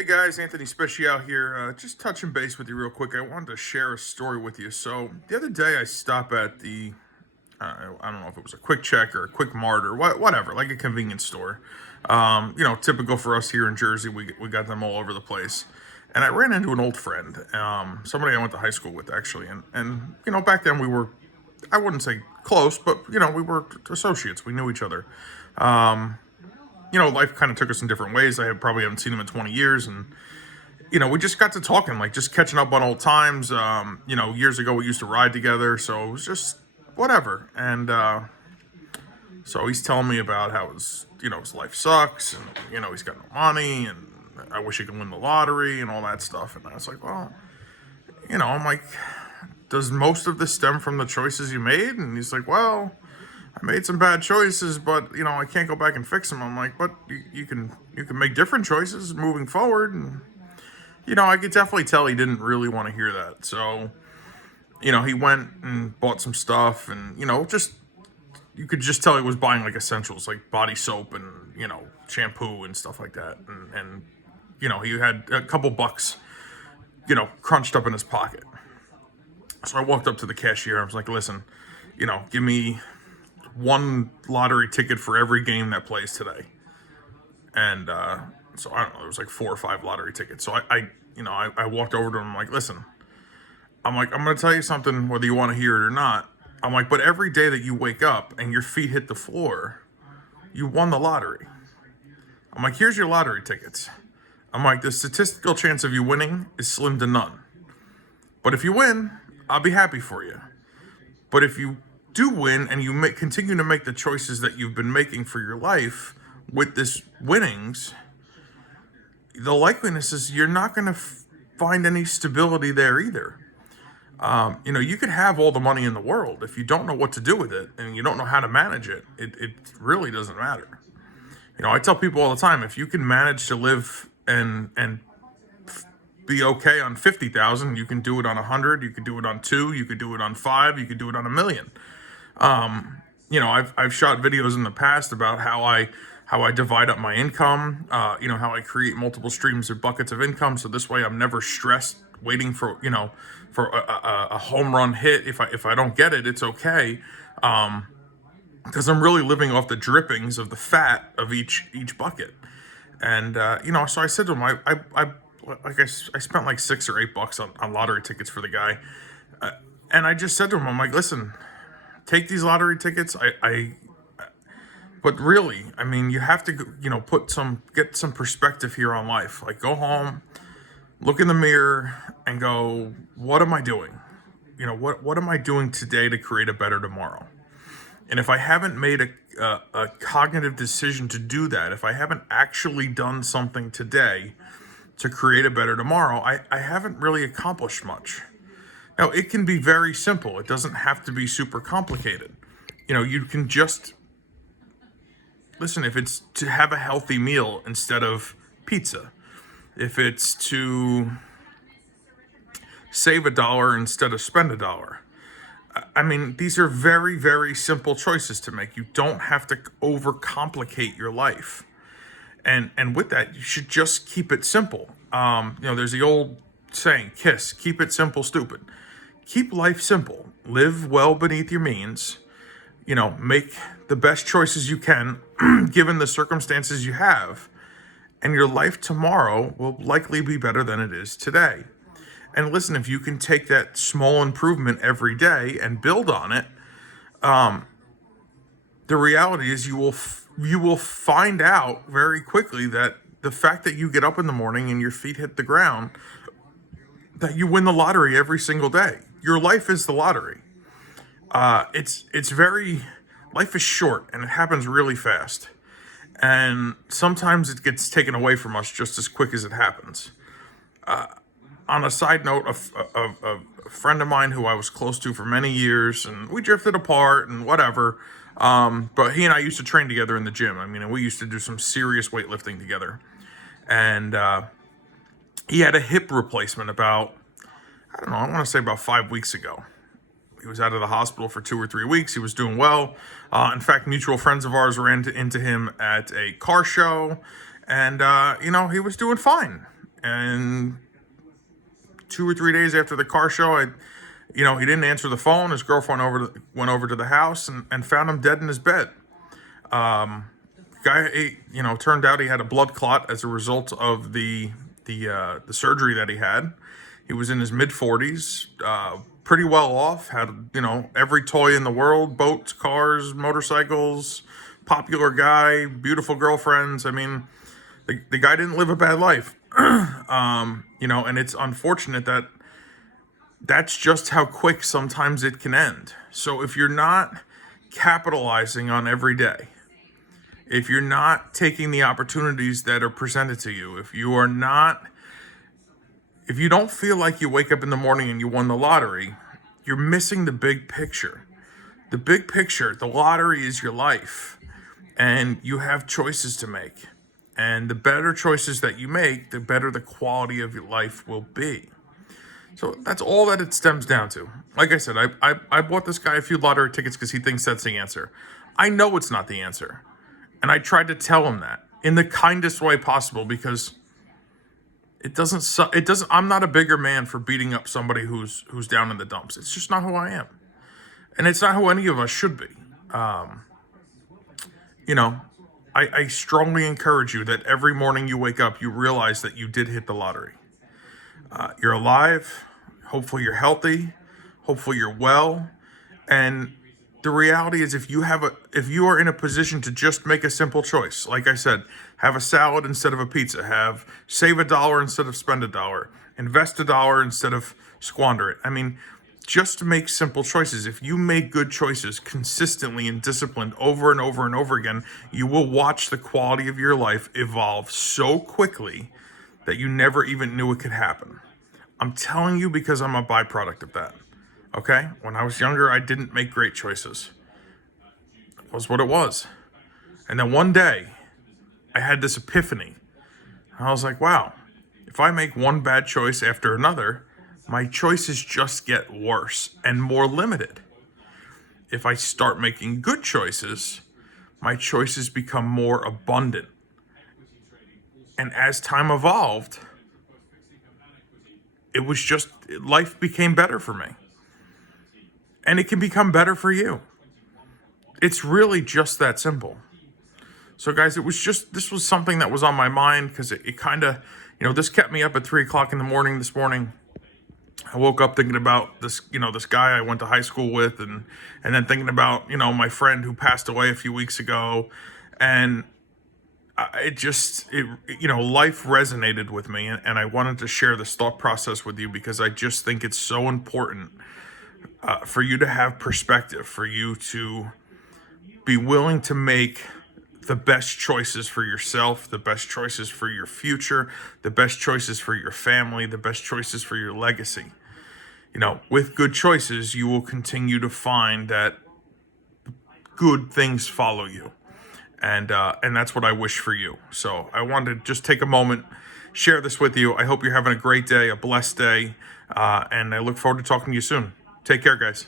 Hey guys, Anthony Special here. Just touching base with you real quick. I wanted to share a story with you. So the other day I stopped at I don't know if it was a quick check or a quick mart or whatever, like a convenience store. Typical for us here in Jersey, we got them all over the place. And I ran into an old friend, somebody I went to high school with actually, and back then we were, I wouldn't say close, but we were associates. We knew each other. Life kind of took us in different ways. Probably haven't seen him in 20 years, and we just got to talking, like just catching up on old times. Years ago we used to ride together, so it was just whatever. And so he's telling me about how his life sucks, and he's got no money, and I wish he could win the lottery and all that stuff. And I was like, well, I'm like, does most of this stem from the choices you made? And he's like, well, I made some bad choices, but I can't go back and fix them. I'm like, but you can make different choices moving forward. And I could definitely tell he didn't really want to hear that. So he went and bought some stuff, and just you could just tell he was buying like essentials, like body soap and shampoo and stuff like that. And he had a couple bucks crunched up in his pocket. So I walked up to the cashier. I was like, listen, give me one lottery ticket for every game that plays today. And so I don't know, there was like 4 or 5 lottery tickets. So I walked over to him. I'm like, listen, I'm going to tell you something, whether you want to hear it or not. I'm like, but every day that you wake up and your feet hit the floor, you won the lottery. I'm like, here's your lottery tickets. I'm like, the statistical chance of you winning is slim to none. But if you win, I'll be happy for you. But if you do win and you continue to make the choices that you've been making for your life with this winnings, the likeliness is you're not going to find any stability there either. You could have all the money in the world. If you don't know what to do with it and you don't know how to manage it, it really doesn't matter. I tell people all the time, if you can manage to live and be okay on 50,000, you can do it on 100, you could do it on 2, you could do it on 5, you could do it on 1,000,000. I've shot videos in the past about how I divide up my income, how I create multiple streams or buckets of income. So this way I'm never stressed waiting for a home run hit. If I don't get it, it's okay. Because I'm really living off the drippings of the fat of each bucket. And, so I said to him, I spent like $6 or $8 on lottery tickets for the guy. And I just said to him, I'm like, listen, take these lottery tickets. But really, I mean, you have to, get some perspective here on life. Like, go home, look in the mirror and go, what am I doing? What am I doing today to create a better tomorrow? And if I haven't made a cognitive decision to do that, if I haven't actually done something today to create a better tomorrow, I haven't really accomplished much. Now, it can be very simple. It doesn't have to be super complicated. You can just, listen, if it's to have a healthy meal instead of pizza, if it's to save $1 instead of spend $1, I mean, these are very, very simple choices to make. You don't have to overcomplicate your life. And with that, you should just keep it simple. There's the old saying, KISS, keep it simple, stupid. Keep life simple. Live well beneath your means. Make the best choices you can, given the circumstances you have. And your life tomorrow will likely be better than it is today. And listen, if you can take that small improvement every day and build on it, the reality is you will find out very quickly that the fact that you get up in the morning and your feet hit the ground, that you win the lottery every single day. Your life is the lottery. Life is short and it happens really fast. And sometimes it gets taken away from us just as quick as it happens. On a side note, a friend of mine who I was close to for many years, and we drifted apart and whatever, but he and I used to train together in the gym. I mean, we used to do some serious weightlifting together. And he had a hip replacement about, I want to say about 5 weeks ago. He was out of the hospital for 2 or 3 weeks. He was doing well. In fact, mutual friends of ours ran into him at a car show, and he was doing fine. And 2 or 3 days after the car show, he didn't answer the phone. His girlfriend went over to the house and found him dead in his bed. Guy, turned out he had a blood clot as a result of the surgery that he had. He was in his mid-40s, pretty well off, had, every toy in the world, boats, cars, motorcycles, popular guy, beautiful girlfriends. I mean, the guy didn't live a bad life. And it's unfortunate that that's just how quick sometimes it can end. So if you're not capitalizing on every day, if you're not taking the opportunities that are presented to you, if you don't feel like you wake up in the morning and you won the lottery, you're missing the big picture. The big picture, the lottery is your life, and you have choices to make. And the better choices that you make, the better the quality of your life will be. So that's all that it stems down to. Like I said, I bought this guy a few lottery tickets because he thinks that's the answer. I know it's not the answer. And I tried to tell him that in the kindest way possible, because I'm not a bigger man for beating up somebody who's down in the dumps. It's just not who I am. And it's not who any of us should be. I strongly encourage you that every morning you wake up, you realize that you did hit the lottery. You're alive. Hopefully you're healthy. Hopefully you're well. And the reality is, if you are in a position to just make a simple choice, like I said, have a salad instead of a pizza, save $1 instead of spend $1, invest $1 instead of squander it. I mean, just make simple choices. If you make good choices consistently and disciplined over and over and over again, you will watch the quality of your life evolve so quickly that you never even knew it could happen. I'm telling you, because I'm a byproduct of that. Okay? When I was younger, I didn't make great choices. It was what it was. And then one day, I had this epiphany. I was like, wow, if I make one bad choice after another, my choices just get worse and more limited. If I start making good choices, my choices become more abundant. And as time evolved, life became better for me. And it can become better for you. It's really just that simple. So guys, this was something that was on my mind, because it kind of, this kept me up at 3:00 in the morning this morning. I woke up thinking about this guy I went to high school with, and then thinking about, my friend who passed away a few weeks ago. And life resonated with me, and I wanted to share this thought process with you, because I just think it's so important for you to have perspective, for you to be willing to make the best choices for yourself, the best choices for your future, the best choices for your family, the best choices for your legacy. With good choices, you will continue to find that good things follow you. And that's what I wish for you. So I wanted to just take a moment, share this with you. I hope you're having a great day, a blessed day, and I look forward to talking to you soon. Take care, guys.